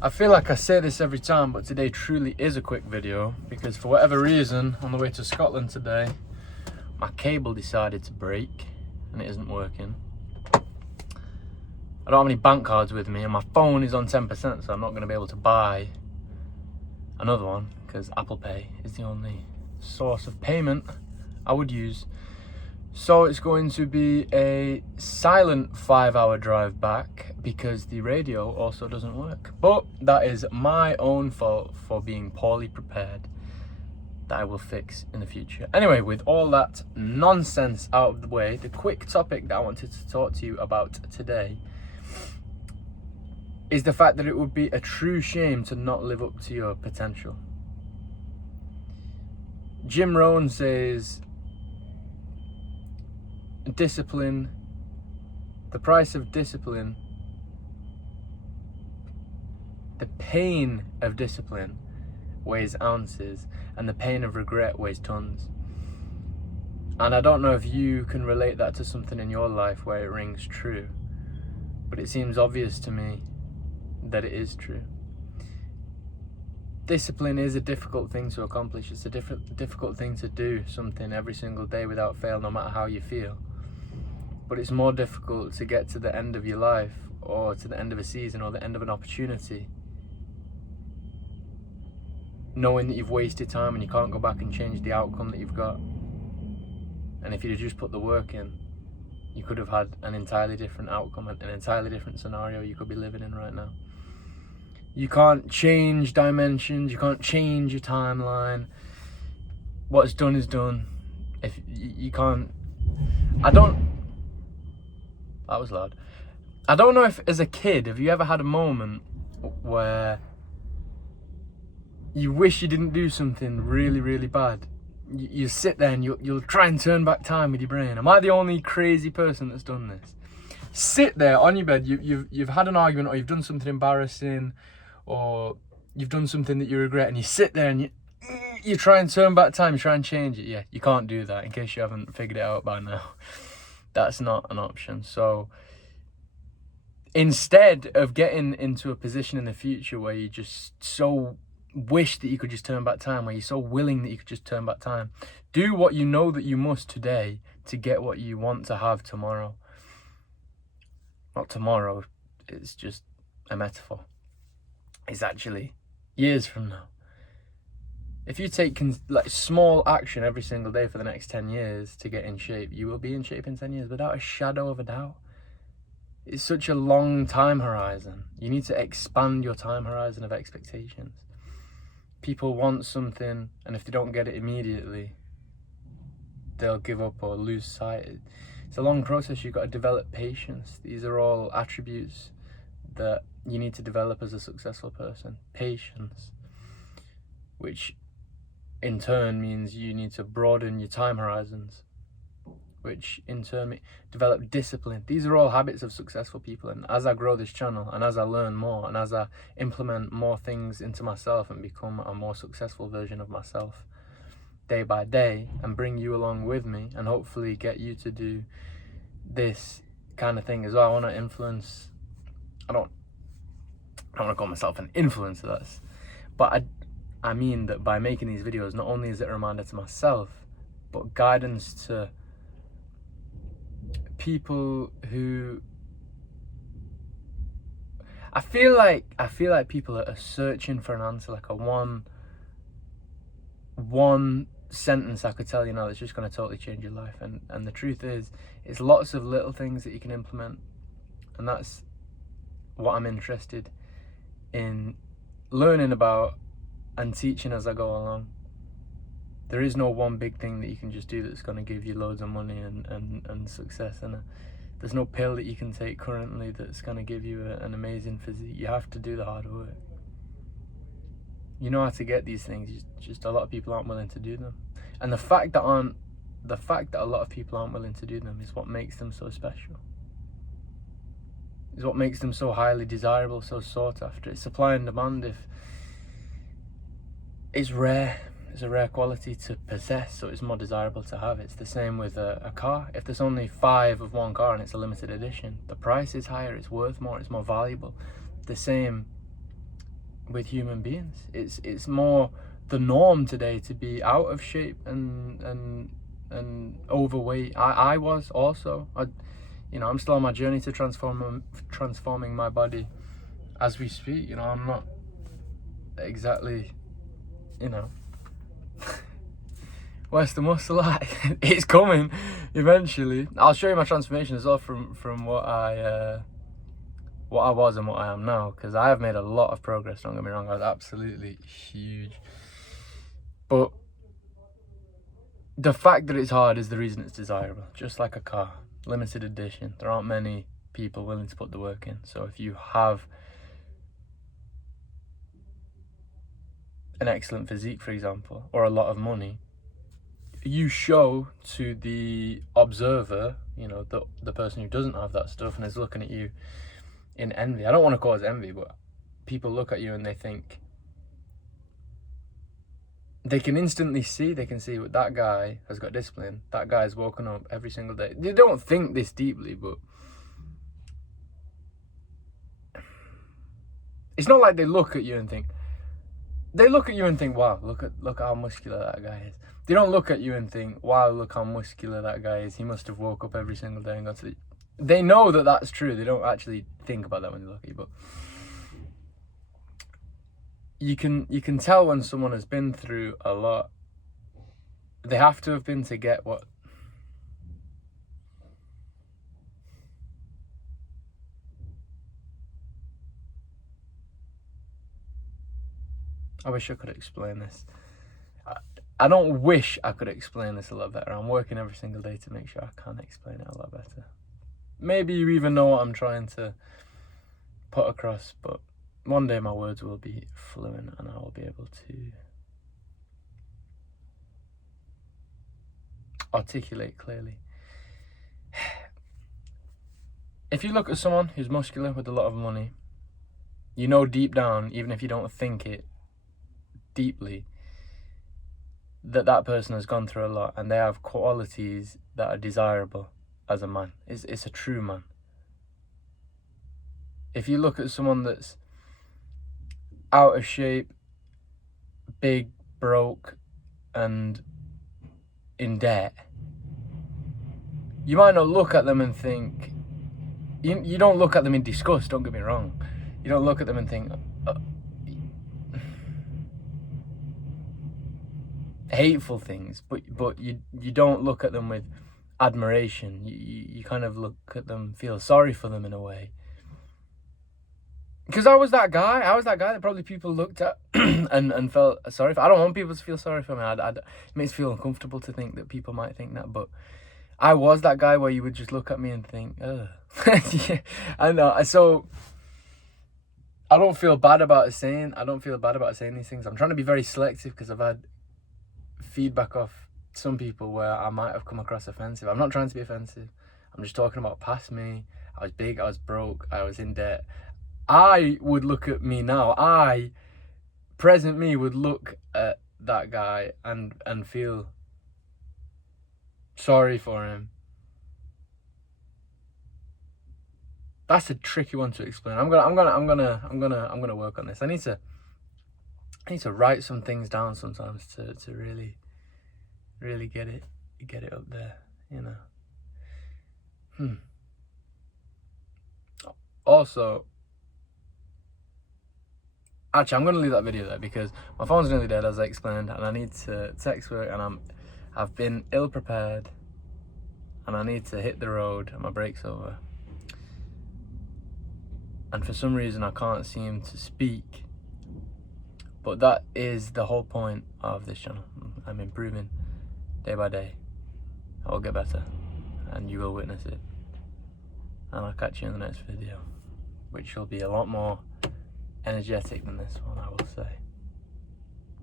I feel like I say this every time, but today truly is a quick video because for whatever reason, on the way to Scotland today, my cable decided to break and it isn't working. I don't have any bank cards with me and my phone is on 10%, so I'm not going to be able to buy another one because Apple Pay is the only source of payment I would use. So it's going to be a silent 5-hour drive back because the radio also doesn't work. But that is my own fault for being poorly prepared, that I will fix in the future. Anyway, with all that nonsense out of the way, the quick topic that I wanted to talk to you about today is the fact that it would be a true shame to not live up to your potential. Jim Rohn says, discipline, the price of discipline, the pain of discipline weighs ounces and the pain of regret weighs tons. And I don't know if you can relate that to something in your life where it rings true, but it seems obvious to me that it is true. Discipline is a difficult thing to accomplish. It's a difficult thing to do something every single day without fail, no matter how you feel. But it's more difficult to get to the end of your life or to the end of a season or the end of an opportunity knowing that you've wasted time and you can't go back and change the outcome that you've got. And if you'd have just put the work in, you could have had an entirely different outcome, an entirely different scenario you could be living in right now. You can't change dimensions, you can't change your timeline. What's done is done. If you can't, that was loud. I don't know if as a kid, have you ever had a moment where you wish you didn't do something really, really bad? You sit there and you'll try and turn back time with your brain. Am I the only crazy person that's done this? Sit there on your bed, you've had an argument or you've done something embarrassing or you've done something that you regret, and you sit there and you try and turn back time, you try and change it. Yeah, you can't do that, in case you haven't figured it out by now. That's not an option. So instead of getting into a position in the future where you just so wish that you could just turn back time, where you're so willing that you could just turn back time, do what you know that you must today to get what you want to have tomorrow. Not tomorrow, it's just a metaphor. It's actually years from now. If you take small action every single day for the next 10 years to get in shape, you will be in shape in 10 years without a shadow of a doubt. It's such a long time horizon. You need to expand your time horizon of expectations. People want something, and if they don't get it immediately, they'll give up or lose sight. It's a long process. You've got to develop patience. These are all attributes that you need to develop as a successful person. Patience, which in turn means you need to broaden your time horizons, which in turn develop discipline. These are all habits of successful people, and as I grow this channel and as I learn more and as I implement more things into myself and become a more successful version of myself day by day and bring you along with me and hopefully get you to do this kind of thing as well. I want to influence, I don't want to call myself an influencer, but I mean that by making these videos, not only is it a reminder to myself, but guidance to people who I feel like people are searching for an answer, like a one sentence I could tell you now that's just going to totally change your life. And the truth is, it's lots of little things that you can implement, and that's what I'm interested in learning about and teaching as I go along. There is no one big thing that you can just do that's going to give you loads of money and success, and there's no pill that you can take currently that's going to give you an amazing physique. You have to do the hard work. You know how to get these things, just a lot of people aren't willing to do them. And the fact that a lot of people aren't willing to do them is what makes them so special. Is what makes them so highly desirable, so sought after. It's supply and demand. If it's rare, it's a rare quality to possess, so it's more desirable to have. It's the same with a car. If there's only 5 of one car and it's a limited edition, the price is higher, it's worth more, it's more valuable. The same with human beings. It's more the norm today to be out of shape and overweight. I was also. I'm still on my journey to transforming my body as we speak. I'm not exactly, where's the muscle at? It's coming eventually. I'll show you my transformation as well from what I was and what I am now, because I have made a lot of progress, don't get me wrong. I was absolutely huge, but the fact that it's hard is the reason it's desirable. Just like a car, limited edition, there aren't many people willing to put the work in. So if you have an excellent physique, for example, or a lot of money, you show to the observer, the person who doesn't have that stuff and is looking at you in envy. I don't want to cause envy, but people look at you and they think, they can instantly see, that guy has got discipline. That guy's woken up every single day. They don't think this deeply, but it's not like they look at you and think, wow, look how muscular that guy is. They don't look at you and think, wow, look how muscular that guy is. He must have woke up every single day and gone to the... They know that that's true. They don't actually think about that when they look at you, but you can tell when someone has been through a lot. They have to have been to get what... I wish I could explain this. I don't wish I could explain this a lot better. I'm working every single day to make sure I can explain it a lot better. Maybe you even know what I'm trying to put across, but one day my words will be fluent and I will be able to articulate clearly. If you look at someone who's muscular with a lot of money, you know deep down, even if you don't think it deeply, that person has gone through a lot and they have qualities that are desirable as a man. It's a true man. If you look at someone that's out of shape, big, broke, and in debt, you might not look at them and think... You don't look at them in disgust, don't get me wrong. You don't look at them and think... hateful things, but you don't look at them with admiration. You kind of look at them, feel sorry for them in a way. Because I was that guy that probably people looked at and felt sorry for. I don't want people to feel sorry for me. It makes me feel uncomfortable to think that people might think that, but I was that guy where you would just look at me and think, ugh. Yeah, I know. So I don't feel bad about saying these things. I'm trying to be very selective because I've had feedback off some people where I might have come across offensive. I'm not trying to be offensive. I'm just talking about past me. I was big, I was broke, I was in debt. I would look at me now. Present me would look at that guy and feel sorry for him. That's a tricky one to explain. I'm gonna work on this. I need to write some things down sometimes to really get it up there, Also, actually, I'm gonna leave that video there because my phone's nearly dead, as I explained, and I need to text work, and I've been ill prepared, and I need to hit the road, and my break's over. And for some reason, I can't seem to speak. But that is the whole point of this channel. I'm improving day by day. I will get better, and you will witness it. And I'll catch you in the next video, which will be a lot more energetic than this one, I will say.